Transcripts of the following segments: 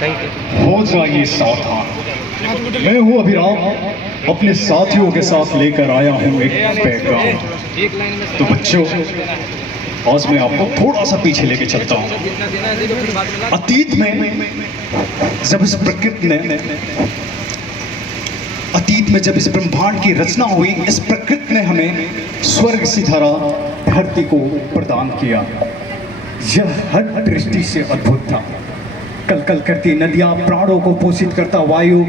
हो जाइए सावधान। मैं हूँ अभिराम, अपने साथियों के साथ लेकर आया हूँ एक पैगाम। तो बच्चों, आज मैं आपको थोड़ा सा पीछे लेके चलता हूँ। अतीत में जब इस प्रकृति ने अतीत में जब इस ब्रह्मांड की रचना हुई, इस प्रकृति ने हमें स्वर्ग सी धरा धरती को प्रदान किया। यह हर दृष्टि से अद्भुत था। कल कल करती नदियां, प्राणों को पोषित करता वायु,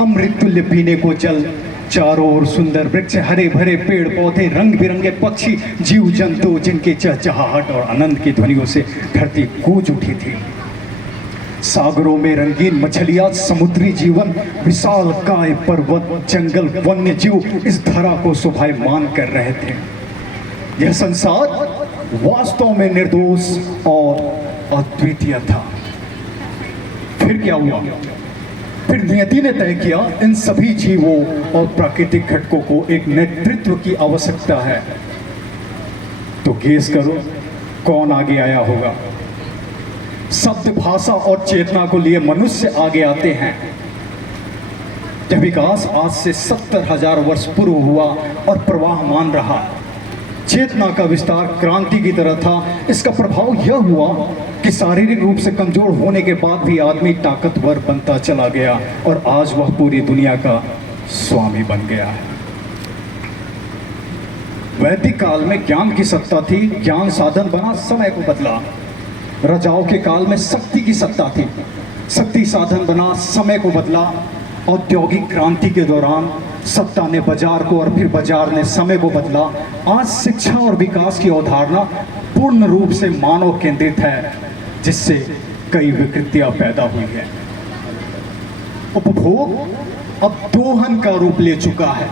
अमृत तुल्य पीने को जल, चारों ओर सुंदर वृक्ष, हरे भरे पेड़ पौधे, रंग बिरंगे पक्षी, जीव जंतु जिनके चहचहाहट और आनंद की ध्वनियों से धरती गूंज उठी थी। सागरों में रंगीन मछलियां, समुद्री जीवन, विशाल काय पर्वत, जंगल, वन्य जीव इस धरा को शोभायमान कर रहे थे। यह संसार वास्तव में निर्दोष और अद्वितीय था। फिर क्या हुआ? फिर नियति ने तय किया, इन सभी जीवों और प्राकृतिक घटकों को एक नेतृत्व की आवश्यकता है। तो गेस करो कौन आगे आया होगा? शब्द, भाषा और चेतना को लिए मनुष्य आगे आते हैं। यह विकास आज से 70,000 वर्ष पूर्व हुआ और प्रवाहमान रहा। चेतना का विस्तार क्रांति की तरह था। इसका प्रभाव यह हुआ कि शारीरिक रूप से कमजोर होने के बाद भी आदमी ताकतवर बनता चला गया और आज वह पूरी दुनिया का स्वामी बन गया है। वैदिक काल में ज्ञान की सत्ता थी, ज्ञान साधन बना, समय को बदला। राजाओं के काल में शक्ति की सत्ता थी, शक्ति साधन बना, समय को बदला। औद्योगिक क्रांति के दौरान सत्ता ने बाजार को और फिर बाजार ने समय को बदला। आज शिक्षा और विकास की अवधारणा पूर्ण रूप से मानव केंद्रित है, जिससे कई विकृतियां पैदा हुई है। उपभोग अब दोहन का रूप ले चुका है।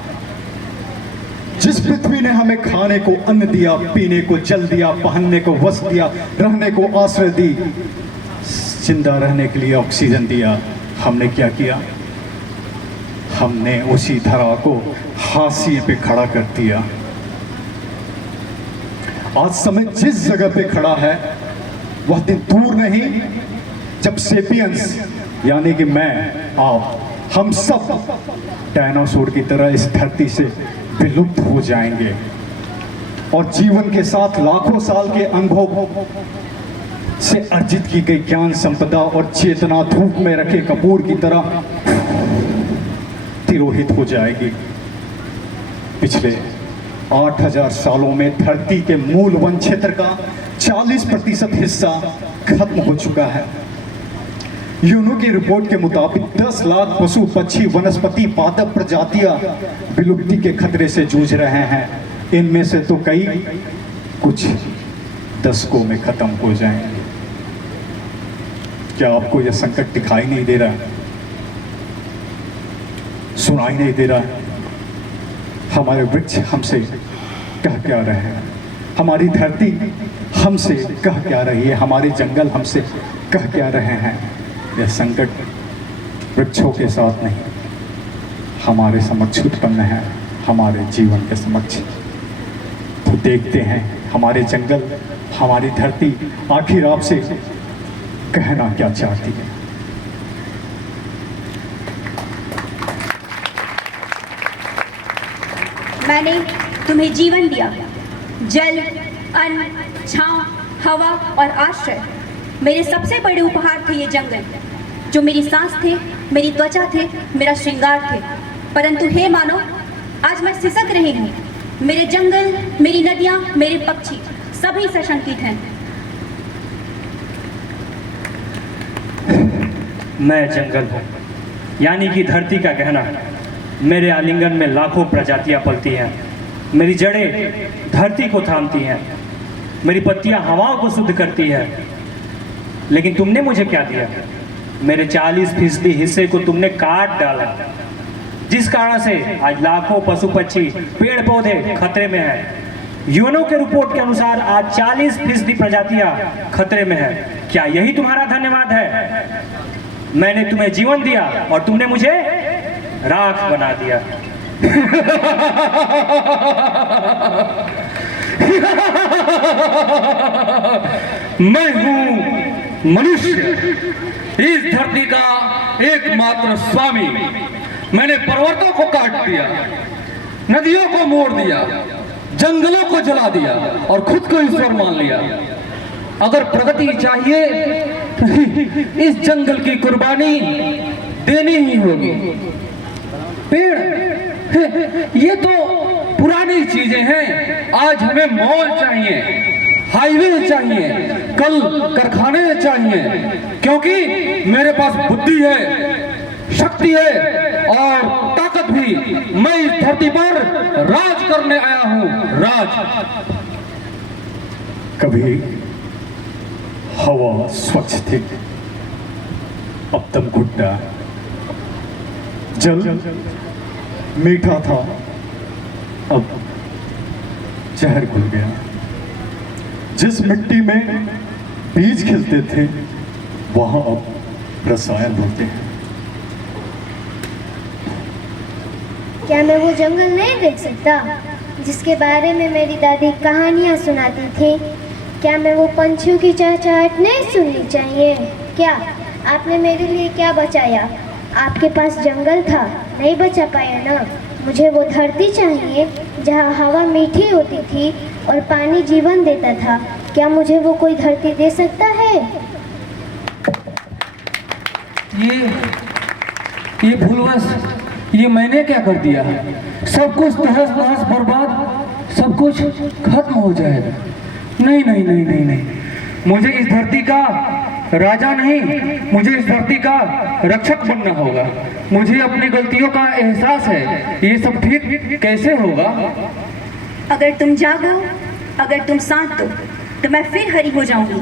जिस पृथ्वी ने हमें खाने को अन्न दिया, पीने को जल दिया, पहनने को वस्त्र दिया, रहने को आश्रय दी, जिंदा रहने के लिए ऑक्सीजन दिया, हमने क्या किया? हमने उसी धरा को हाशिए पे खड़ा कर दिया। आज समय जिस जगह पे खड़ा है, वह दिन दूर नहीं जब सेपियंस यानी कि मैं, आप, हम सब डायनासोर की तरह इस धरती से विलुप्त हो जाएंगे और जीवन के साथ लाखों साल के अनुभव से अर्जित की गई ज्ञान संपदा और चेतना धूप में रखे कपूर की तरह तिरोहित हो जाएगी। पिछले 8,000 सालों में धरती के मूल वन क्षेत्र का 40% हिस्सा खत्म हो चुका है। यूनो की रिपोर्ट के मुताबिक 10 लाख पशु, पक्षी, वनस्पति, पादप प्रजातियां विलुप्ति के खतरे से जूझ रहे हैं। इनमें से तो कई कुछ दशकों में खत्म हो जाएंगे। क्या आपको यह संकट दिखाई नहीं दे रहा है? सुनाई नहीं दे रहा है? हमारे वृक्ष हमसे कह क्या रहे हैं? हमारी धरती हमसे कह क्या रही है? हमारे जंगल हमसे कह क्या रहे हैं? यह संकट वृक्षों के साथ नहीं, हमारे समक्ष उत्पन्न है, हमारे जीवन के समक्ष। तो देखते हैं हमारे जंगल, हमारी धरती आखिर आपसे कहना क्या चाहती है। मैंने तुम्हें जीवन दिया, जल, अन्न, छांव, हवा और आश्रय। मेरे सबसे बड़े उपहार थे ये जंगल, जो मेरी सांस थे, मेरी त्वचा थे, मेरा श्रृंगार थे। परंतु हे मानव, आज मैं सिसक रही हूँ। मेरे जंगल, मेरी नदियाँ, मेरे पक्षी सभी सशंकित हैं। मैं जंगल हूँ, यानी कि धरती का गहना। मेरे आलिंगन में लाखों प्रजातियां पलती हैं। मेरी जड़ें धरती को थामती हैं, मेरी पत्तियां हवाओं को शुद्ध करती है। लेकिन तुमने मुझे क्या दिया? मेरे 40% हिस्से को तुमने काट डाला, जिस कारण से आज लाखों पशु पक्षी, पेड़ पौधे खतरे में हैं। यूएनओ के रिपोर्ट के अनुसार आज 40% प्रजातियां खतरे में है। क्या यही तुम्हारा धन्यवाद है? मैंने तुम्हें जीवन दिया और तुमने मुझे राख बना दिया। मैं हूं मनुष्य, इस धरती का एकमात्र स्वामी। मैंने पर्वतों को काट दिया, नदियों को मोड़ दिया, जंगलों को जला दिया और खुद को ईश्वर मान लिया। अगर प्रगति चाहिए तो इस जंगल की कुर्बानी देनी ही होगी। पेड़ ये तो पुरानी चीजें हैं, आज हमें मॉल चाहिए, हाईवे चाहिए, कल कारखाने चाहिए, क्योंकि मेरे पास बुद्धि है, शक्ति है और ताकत भी। मैं इस धरती पर राज करने आया हूं, राज। कभी हवा स्वच्छ थी, अब दम घुटना। जल मीठा था, अब जहर घुल गया। जिस मिट्टी में बीज खिलते थे वहां अब रसायन होते हैं। क्या मैं वो जंगल नहीं देख सकता जिसके बारे में मेरी दादी कहानियाँ सुनाती थी? क्या मैं वो पंछियों की चहचहाहट नहीं सुननी चाहिए? क्या आपने मेरे लिए क्या बचाया? आपके पास जंगल था, नहीं बचा पाया ना। मुझे वो धरती चाहिए जहाँ हवा मीठी होती थी और पानी जीवन देता था। क्या मुझे वो कोई धरती दे सकता है? ये भूलवश ये मैंने क्या कर दिया? सब कुछ तहस नहस बर्बाद, सब कुछ खत्म हो जाएगा। नहीं नहीं नहीं नहीं नहीं, मुझे इस धरती का राजा नहीं, मुझे इस धरती का रक्षक बनना होगा। मुझे अपनी गलतियों का एहसास है, ये सब ठीक कैसे होगा? अगर तुम जागो, अगर तुम साथ दो तो मैं फिर हरी हो जाऊंगी,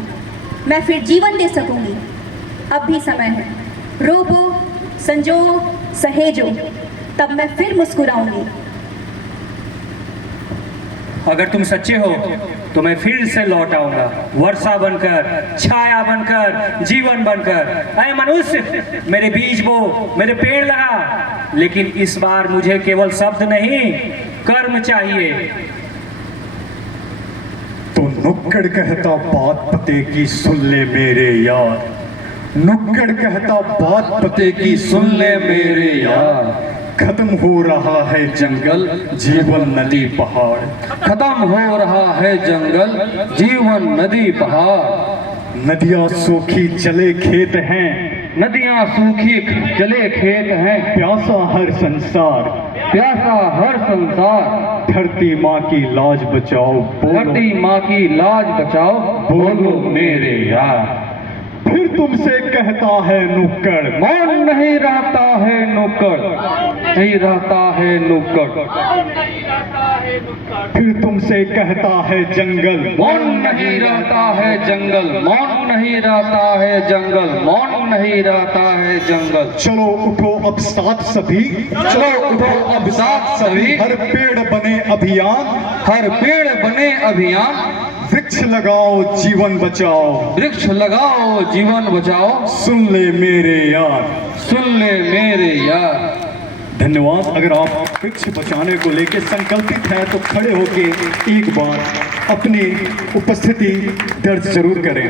मैं फिर जीवन दे सकूंगी। अब भी समय है, रोबो, संजो, सहेजो, तब मैं फिर मुस्कुराऊंगी। अगर तुम सच्चे हो तो मैं फिर से लौट आऊंगा, वर्षा बनकर, छाया बनकर, जीवन बनकर। अरे मनुष्य, मेरे बीज बो, मेरे पेड़ लगा, लेकिन इस बार मुझे केवल शब्द नहीं, कर्म चाहिए। तो नुक्कड़ कहता बात पते की सुन ले मेरे यार, नुक्कड़ कहता बात पते की सुन ले मेरे यार। खत्म हो रहा है जंगल, जीवन नदी पहाड़। खत्म हो रहा है जंगल, जीवन नदी पहाड़। नदियाँ सूखी चले खेत हैं, नदियाँ सूखी जले खेत हैं, प्यासा हर संसार। प्यासा हर संसार। धरती माँ की लाज बचाओ, बोलो धरती माँ की लाज बचाओ, बोलो मेरे यार। फिर तुमसे कहता है नुक्कड़, मौन नहीं रहता है नुक्कड़, नहीं रहता है नुक्कड़। फिर तुमसे कहता है जंगल, मौन नहीं रहता है जंगल, मौन नहीं रहता है जंगल, मौन नहीं रहता है जंगल। चलो उठो अब साथ सभी, चलो उठो अब साथ सभी, हर पेड़ बने अभियान, हर पेड़ बने अभियान। वृक्ष लगाओ जीवन बचाओ, वृक्ष लगाओ जीवन बचाओ, सुन ले मेरे यार, सुन ले मेरे यार। धन्यवाद। अगर आप वृक्ष बचाने को लेकर संकल्पित हैं तो खड़े होके एक बार अपनी उपस्थिति दर्ज जरूर करें।